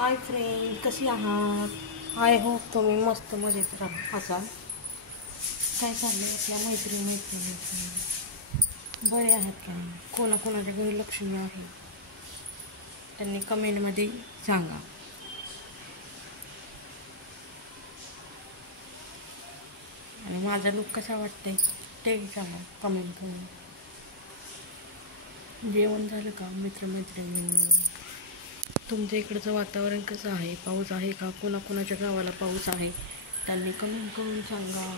Hi friend, कशी आहात? I hope तुम्ही मस्त मजेत असाल. काय चाललंय आपल्या मैत्रिणी बरे आहात का? कोणाकोणाच्या घरी लक्ष्मी आहे त्यांनी कमेंटमध्ये सांगा. आणि माझा लुक कसा वाटतंय ते सांगा कमेंट करून. जेवण झालं का मित्रमैत्रिणींनी? तुमच्या इकडचं वातावरण कसं आहे? पाऊस आहे का? कोणाकोणाच्या गावाला पाऊस आहे त्यांनी कमेंट करून सांगा.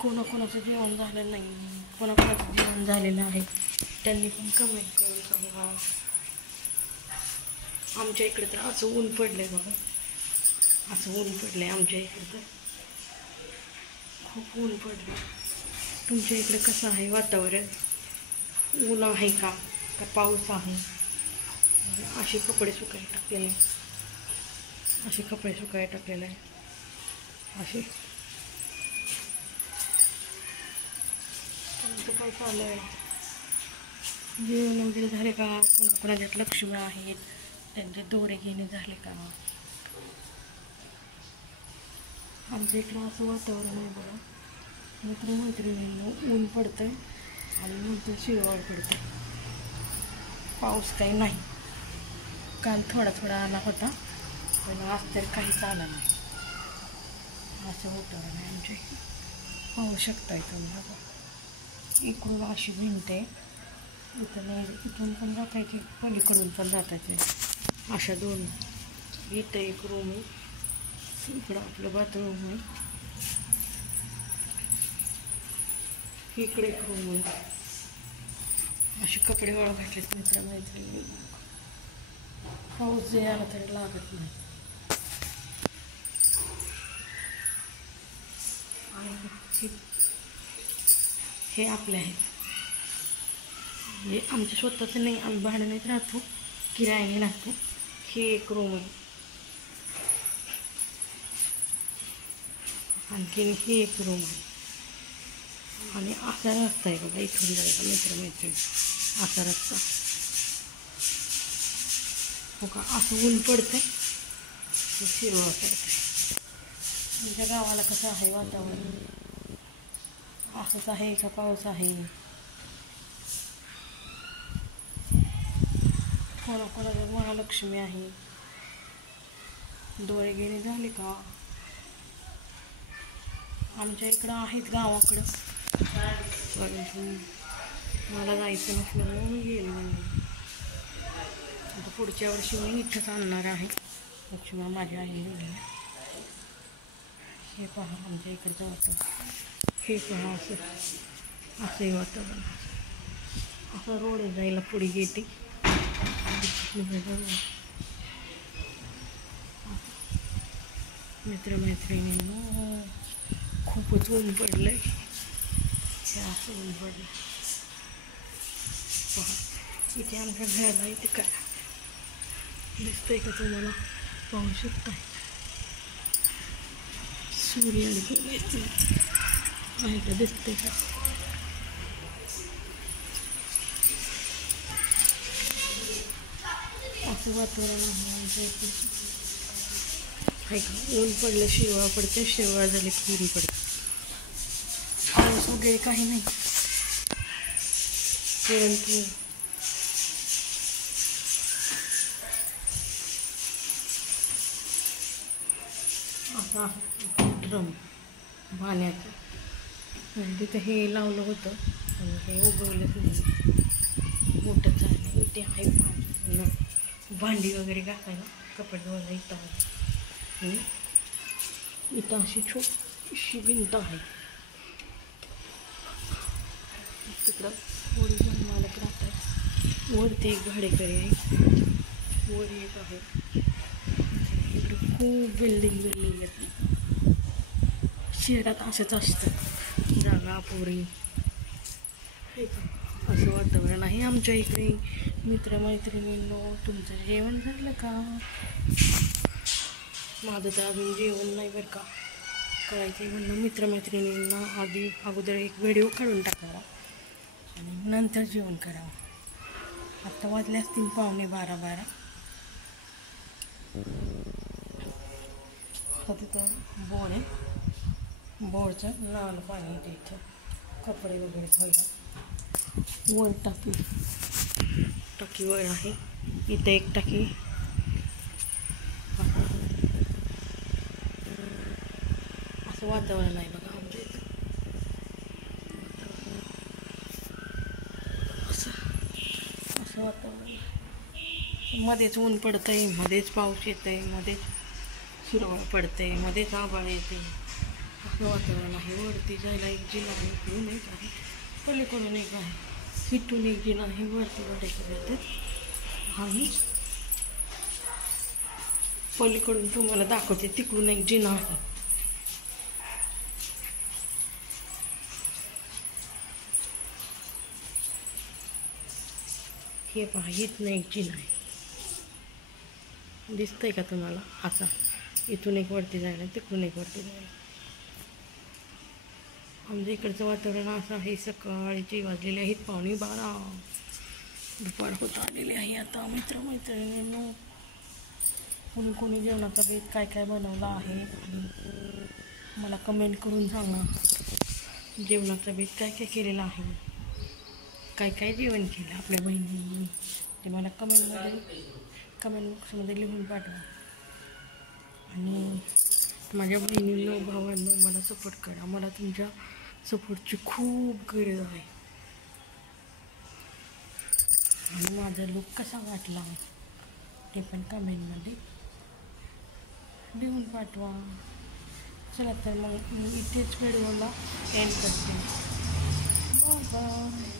कोणाकोणाचं जेवण झालं नाही, कोणाकोणाचं जेवण झालेलं आहे त्यांनी पण कमेंट करून सांगा. आमच्या इकडे तर असं ऊन पडलं आहे बघा, असं ऊन पडलं आहे आमच्या इकडे. तर खूप ऊन पडलं. तुमच्या इकडे कसं आहे वातावरण? ऊन आहे का पाऊस आहे? असे कपडे सुकायला टाकलेले आहे, असे कपडे सुकायला टाकलेले आहे. असे तुमचं काय चालू आहे? जेवण वगैरे झाले का? कोणाकोणाच्यात लक्ष्मी आहेत त्यांचे दोरे घेणे झाले का? आमच्या इकडं असं वातावरण आहे बघा. मैत्रिणींना ऊन पडतंय आणि नंतर शिरवाळ पडते. पाऊस काही नाही. काल थोडा थोडा आला होता पण आज तर काहीच आला नाही. असं वातावरण आहे आमच्या इकडे. पाहू शकताय तुम्ही बघा. इकडून अशी भिंत आहे, इथून पण जातायचे, पलीकडून पण जातायचे. अशा दोन. इथं एक रूम आहे, इकडं आपलं बाथरूम आहे, इकडे एक रूम आहे. असे कपडे वाळू घातलेत मित्रमैत्रिणी. पाऊस जे आला तरी लागत नाही. आणि हे आपले आहेत, हे आमच्या स्वतःचं नाही, आम्ही भाड्यानेच राहतो, किरायाने राहतो. हे एक रूम आहे, आणखीन हे एक रूम आहे. आणि असा रस्ता आहे बघा, इथून जायचा मित्रमैत्रिणी, असा रस्ता. हो का, असं ऊन पडतंय, शिरवळ पडतंय. तुमच्या गावाला कसं आहे वातावरण? असंच आहे का पाऊस आहे? कोणाकोणाच्या महालक्ष्मी आहे, दोरे घेणे झाले का? आमच्या इकडं आहेत गावाकडं, परंतु मला जायचं नसल्यामुळे मी गेले नाही. आता पुढच्या वर्षी मी इथंच आणणार आहे लक्ष्मी माझ्या आईने. हे पहा आमच्या इकडचं वातावरण, हे पहा असंही वातावरण. असा रोड आहे जायला, पुढे गेटी. मित्रमैत्रिणींनो खूपच ऊन पडलंय, हे असं ऊन पडलं. पहा इथे आमच्या घराला इथे काय दिसतंय का तुम्हाला? पाहू शकता सूर्य आहे का, दिसतंय का? असं वातावरण आहे आमच्या इथे. आहे का? ऊन पडलं शिरवाळ पडते, शिरवाळ झाले की ऊन पडते. पाऊस वगैरे काही नाही, परंतु असा ड्रम पाण्याचं तिथं हे लावलं होतं आणि हे उगवलंच नाही. मोठं झालं इथे आहे भांडी वगैरे घासायला, कपडे धुवायला इथं आहे. इथं अशी छोटीशी भिंत आहे. तिकडं वरील मालक राहतात, वरती एक भाडेकरी आहे, वर एक आहे. इकडं खूप बिल्डिंग आहेत. शहरात असंच असतं, जागा अपुरी. असं वातावरण आहे आमच्या इकडे. मित्रमैत्रिणींनो तुमचं जेवण झालं का? माझं तर अजून जेवण नाही बरं का. करायचं म्हणलं मित्रमैत्रिणींना अगोदर एक व्हिडिओ काढून टाकावा आणि नंतर जेवण करावं. आत्ता वाजले असतील 11:45. आता तिथं बोर आहे, बोरचं नळाला पाणी येते इथं कपडे वगैरे धुवायला. वर टाकी वर आहे, इथं एक टाकी. असं वातावरण आहे बघा आमच्या इथं. असं वातावरण, मध्येच ऊन पडतंय, मध्येच पाऊस येतंय, मध्येच हिरवळ पडते, मध्येच आभाळ येते. असं वातावरण आहे. वरती जायला एक जिना आहे, इकडून एक आहे, पलीकडून एक आहे, इथून एक जिना आहे, वरती वाटेकडे येते आणि पलीकडून तुम्हाला दाखवते, तिकडून एक जिना आहे. हे पहा, इथून एक जिना आहे, दिसतंय का तुम्हाला? असा इथून एक वरती जायला, तिकडून एक वरती जायला. आमच्या इकडचं वातावरण असं आहे. सकाळीचे वाजलेले आहेत 11:15, दुपार होत आलेली आहे. आता मित्रमैत्रिणींनो, कोणी जेवणाचा बेत काय काय बनवला आहे मला कमेंट करून सांगा. जेवणाचा बेत काय काय केलेला आहे, काय काय जेवण केलं आपल्या बहिणींनी, ते मला कमेंट बॉक्समध्ये लिहून पाठवा. आणि माझ्या बहिणींनो, भावांनो, मला सपोर्ट करा. मला तुमच्या सपोर्टची खूप गरज आहे. आणि माझा लूक कसा वाटला ते पण कमेंटमध्ये लिहून पाठवा. चला तर मग मी इथेच व्हिडिओला एंड करते. बाय.